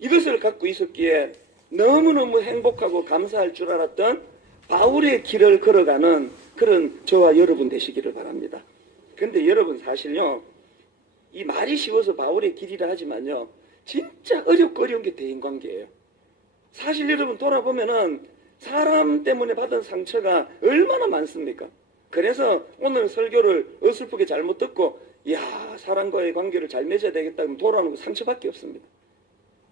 이것을 갖고 있었기에 너무너무 행복하고 감사할 줄 알았던 바울의 길을 걸어가는 그런 저와 여러분 되시기를 바랍니다. 근데 여러분 사실요, 이 말이 쉬워서 바울의 길이라 하지만요, 진짜 어렵고 어려운 게 대인관계예요. 사실 여러분 돌아보면은 사람 때문에 받은 상처가 얼마나 많습니까? 그래서 오늘 설교를 어설프게 잘못 듣고 야, 사람과의 관계를 잘 맺어야 되겠다 그러면 돌아오는 거 상처밖에 없습니다.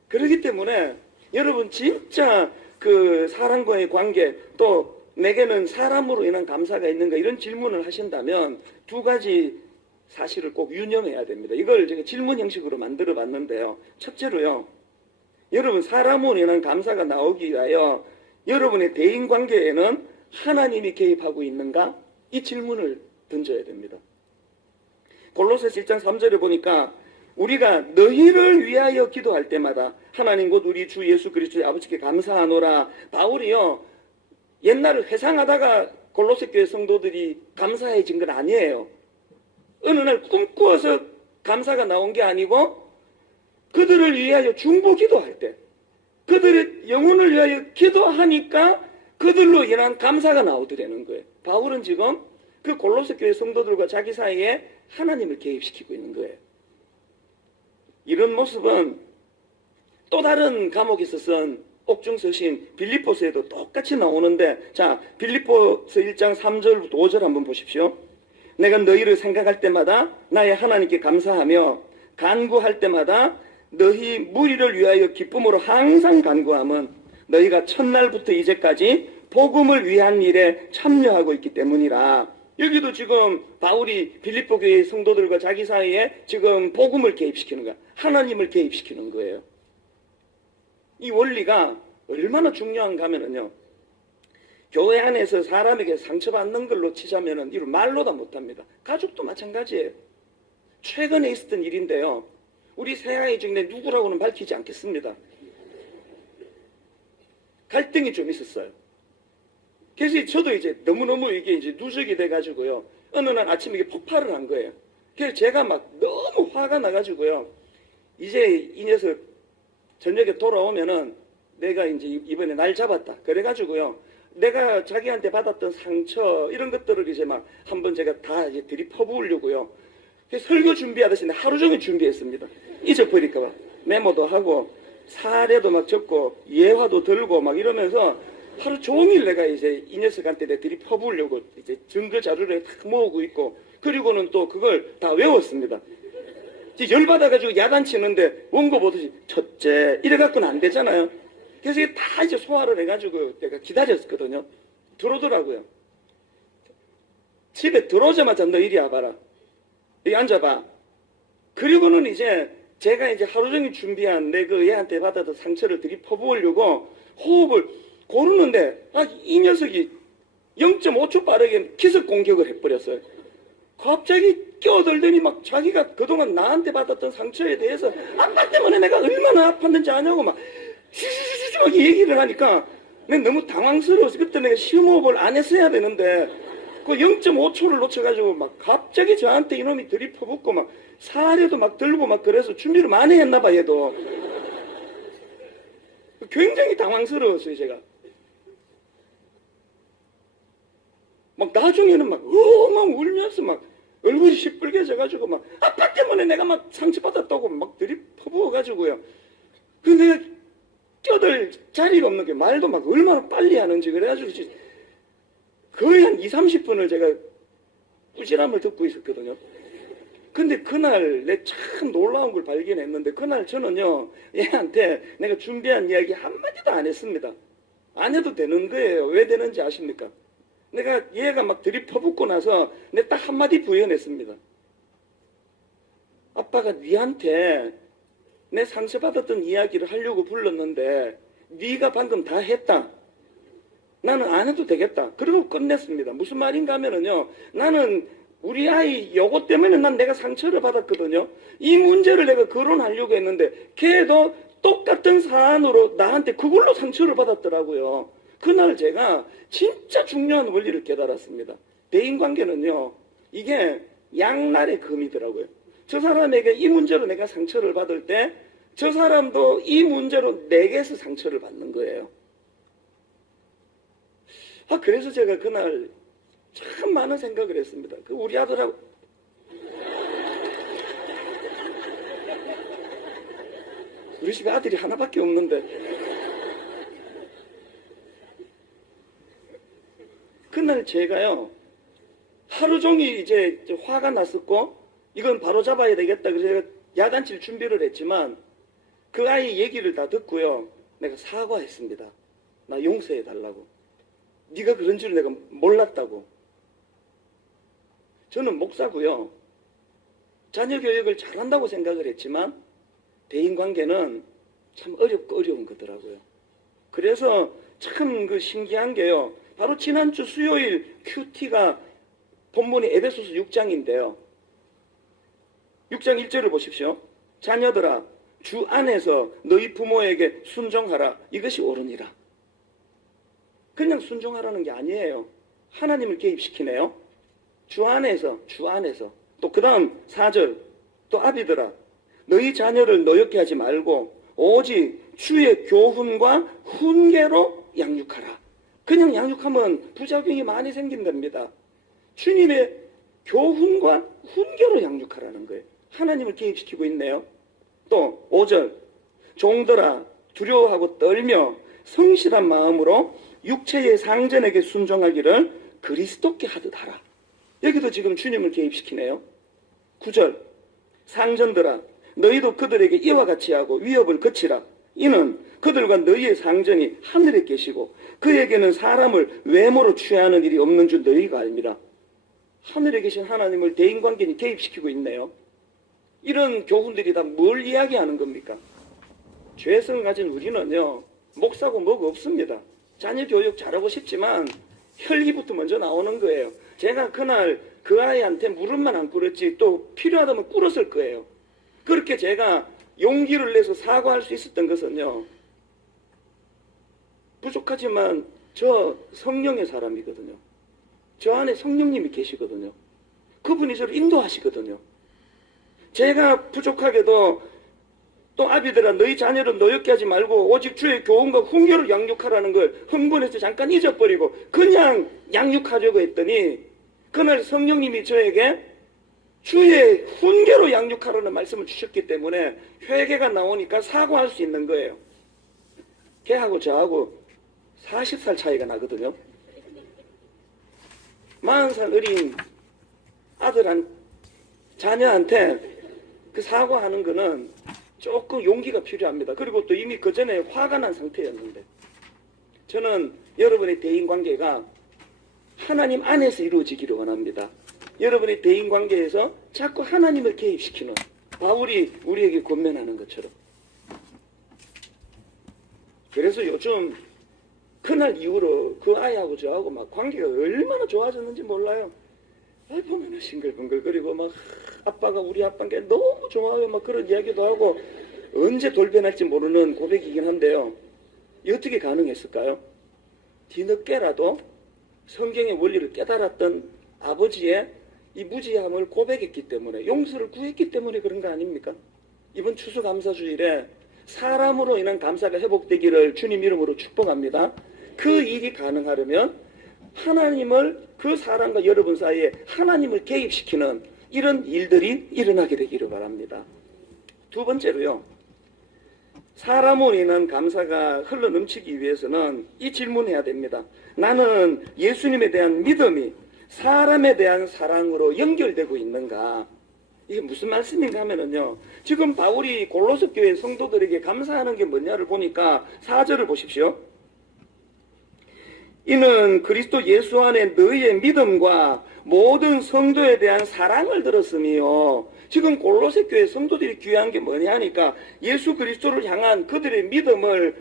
그렇기 때문에 여러분 진짜 그 사람과의 관계, 또 내게는 사람으로 인한 감사가 있는가, 이런 질문을 하신다면 두 가지 사실을 꼭 유념해야 됩니다. 이걸 제가 질문 형식으로 만들어 봤는데요. 첫째로요, 여러분 사람으로 인한 감사가 나오기 위하여 여러분의 대인관계에는 하나님이 개입하고 있는가? 이 질문을 던져야 됩니다. 골로새서 1장 3절에 보니까 우리가 너희를 위하여 기도할 때마다 하나님 곧 우리 주 예수 그리스도의 아버지께 감사하노라. 바울이요, 옛날을 회상하다가 골로새 교회 성도들이 감사해진 건 아니에요. 어느 날 꿈꾸어서 감사가 나온 게 아니고 그들을 위하여 중보 기도할 때, 그들의 영혼을 위하여 기도하니까 그들로 인한 감사가 나오더라는 거예요. 바울은 지금 그 골로새 교회 성도들과 자기 사이에 하나님을 개입시키고 있는 거예요. 이런 모습은 또 다른 감옥에서 쓴 옥중서신 빌립보서에도 똑같이 나오는데, 자, 빌립보서 1장 3절부터 5절 한번 보십시오. 내가 너희를 생각할 때마다 나의 하나님께 감사하며 간구할 때마다 너희 무리를 위하여 기쁨으로 항상 간구함은 너희가 첫날부터 이제까지 복음을 위한 일에 참여하고 있기 때문이라. 여기도 지금 바울이 빌립보 교회 성도들과 자기 사이에 지금 복음을 개입시키는 거야. 하나님을 개입시키는 거예요. 이 원리가 얼마나 중요한가 하면은요, 교회 안에서 사람에게 상처받는 걸로 치자면은 이걸 말로다 못합니다. 가족도 마찬가지예요. 최근에 있었던 일인데요, 우리 새아이 중에 누구라고는 밝히지 않겠습니다. 갈등이 좀 있었어요. 그래서 저도 이제 너무너무 이게 이제 누적이 돼가지고요, 어느 날 아침에 이게 폭발을 한 거예요. 그래서 제가 막 너무 화가 나가지고요, 이제 이 녀석 저녁에 돌아오면은 내가 이제 이번에 날 잡았다. 그래가지고요, 내가 자기한테 받았던 상처, 이런 것들을 이제 막 한번 제가 다 이제 들이퍼부으려고요. 그래서 설교 준비하듯이 하루 종일 준비했습니다. 잊어버릴까봐. 메모도 하고, 사례도 막 적고, 예화도 들고 막 이러면서 하루 종일 내가 이제 이 녀석한테 내 들이퍼부으려고 이제 증거 자료를 탁 모으고 있고, 그리고는 또 그걸 다 외웠습니다. 열받아가지고 야단치는데 원고 보듯이 첫째 이래갖고는 안 되잖아요. 그래서 이게 다 이제 소화를 해가지고 내가 기다렸거든요. 들어오더라고요. 집에 들어오자마자 너 이리 와봐라. 여기 앉아봐. 그리고는 이제 제가 이제 하루 종일 준비한 내 그 얘한테 받았던 상처를 들이퍼부으려고 호흡을 고르는데, 이 녀석이 0.5초 빠르게 기습 공격을 해버렸어요. 갑자기 끼어들더니 막 자기가 그동안 나한테 받았던 상처에 대해서 아빠 때문에 내가 얼마나 아팠는지 아냐고 막 슈슈슈슈 막 얘기를 하니까 내가 너무 당황스러워서, 그때 내가 심호흡을 안 했어야 되는데 그 0.5초를 놓쳐가지고 막 갑자기 저한테 이놈이 들이퍼붓고 막 사례도 막 들고 막 그래서 준비를 많이 했나봐. 얘도 굉장히 당황스러웠어요. 제가 막 나중에는 막 울면서 막 얼굴이 시뻘개져가지고 막 아빠 때문에 내가 막 상처받았다고 막 들이퍼부어가지고요. 그 내가 껴들 자리가 없는 게, 말도 막 얼마나 빨리 하는지. 그래가지고 거의 한 20-30분을 제가 꾸지람을 듣고 있었거든요. 근데 그날 내 참 놀라운 걸 발견했는데, 그날 저는요, 얘한테 내가 준비한 이야기 한마디도 안 했습니다. 안 해도 되는 거예요. 왜 되는지 아십니까? 내가 얘가 막 들이퍼붓고 나서 내가 딱 한마디 부연했습니다. 아빠가 니한테 내 상처받았던 이야기를 하려고 불렀는데 네가 방금 다 했다. 나는 안 해도 되겠다. 그러고 끝냈습니다. 무슨 말인가 하면은요, 나는 우리 아이 요거 때문에 난 내가 상처를 받았거든요. 이 문제를 내가 거론하려고 했는데 걔도 똑같은 사안으로 나한테 그걸로 상처를 받았더라고요. 그날 제가 진짜 중요한 원리를 깨달았습니다. 대인관계는요, 이게 양날의 금이더라고요. 저 사람에게 이 문제로 내가 상처를 받을 때 저 사람도 이 문제로 내게서 상처를 받는 거예요. 그래서 제가 그날 참 많은 생각을 했습니다. 우리 아들하고 우리 집에 아들이 하나밖에 없는데 그날 제가요 하루 종일 이제 화가 났었고 이건 바로 잡아야 되겠다 그래서 제가 야단칠 준비를 했지만 그 아이 얘기를 다 듣고요 내가 사과했습니다. 나 용서해 달라고. 네가 그런 줄 내가 몰랐다고. 저는 목사고요 자녀 교육을 잘한다고 생각을 했지만 대인관계는 참 어렵고 어려운 거더라고요. 그래서 참 그 신기한 게요 바로 지난주 수요일 큐티가 본문이 에베소서 6장인데요 6장 1절을 보십시오. 자녀들아 주 안에서 너희 부모에게 순종하라. 이것이 옳으니라. 그냥 순종하라는 게 아니에요. 하나님을 개입시키네요. 주 안에서 또 그 다음 4절 또 아비들아 너희 자녀를 노엽게 하지 말고 오직 주의 교훈과 훈계로 양육하라. 그냥 양육하면 부작용이 많이 생긴답니다. 주님의 교훈과 훈계로 양육하라는 거예요. 하나님을 개입시키고 있네요. 또 5절 종들아 두려워하고 떨며 성실한 마음으로 육체의 상전에게 순종하기를 그리스도께 하듯 하라. 여기도 지금 주님을 개입시키네요. 9절 상전들아 너희도 그들에게 이와 같이 하고 위협을 거치라. 이는 그들과 너희의 상전이 하늘에 계시고 그에게는 사람을 외모로 취하는 일이 없는 줄 너희가 알미라. 하늘에 계신 하나님을 대인관계に개입시키고 있네요. 이런 교훈들이 다 뭘 이야기하는 겁니까? 죄성 가진 우리는요 목사고 뭐고 없습니다. 자녀 교육 잘하고 싶지만 혈기부터 먼저 나오는 거예요. 제가 그날 그 아이한테 무릎만 안 꿇었지 또 필요하다면 꿇었을 거예요. 그렇게 제가 용기를 내서 사과할 수 있었던 것은요 부족하지만 저 성령의 사람이거든요. 저 안에 성령님이 계시거든요. 그분이 저를 인도하시거든요. 제가 부족하게도 또 아비들아 너희 자녀를 노엽게 하지 말고 오직 주의 교훈과 훈계로 양육하라는 걸 흥분해서 잠깐 잊어버리고 그냥 양육하려고 했더니 그날 성령님이 저에게 주의 훈계로 양육하라는 말씀을 주셨기 때문에 회개가 나오니까 사과할 수 있는 거예요. 걔하고 저하고 40살 차이가 나거든요. 40살 어린 자녀한테 그 사과하는 거는 조금 용기가 필요합니다. 그리고 또 이미 그 전에 화가 난 상태였는데 저는 여러분의 대인관계가 하나님 안에서 이루어지기를 원합니다. 여러분의 대인관계에서 자꾸 하나님을 개입시키는 바울이 우리에게 권면하는 것처럼. 그래서 요즘 그날 이후로 그 아이하고 저하고 막 관계가 얼마나 좋아졌는지 몰라요. 보면은 싱글벙글거리고 막 아빠가 우리 아빠께 너무 좋아요 막 그런 이야기도 하고 언제 돌변할지 모르는 고백이긴 한데요. 이 어떻게 가능했을까요? 뒤늦게라도 성경의 원리를 깨달았던 아버지의 이 무지함을 고백했기 때문에 용서를 구했기 때문에 그런 거 아닙니까? 이번 추수감사주일에 사람으로 인한 감사가 회복되기를 주님 이름으로 축복합니다. 그 일이 가능하려면 하나님을 그 사람과 여러분 사이에 하나님을 개입시키는 이런 일들이 일어나게 되기를 바랍니다. 두 번째로요. 사람으로 인한 감사가 흘러넘치기 위해서는 이 질문해야 됩니다. 나는 예수님에 대한 믿음이 사람에 대한 사랑으로 연결되고 있는가? 이게 무슨 말씀인가 하면은요. 지금 바울이 골로새 교회 성도들에게 감사하는 게 뭐냐를 보니까 4절을 보십시오. 이는 그리스도 예수 안에 너희의 믿음과 모든 성도에 대한 사랑을 들었으며 지금 골로새 교회 성도들이 귀한 게 뭐냐 하니까 예수 그리스도를 향한 그들의 믿음을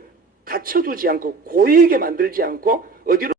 갖춰두지 않고 고이게 만들지 않고 어디로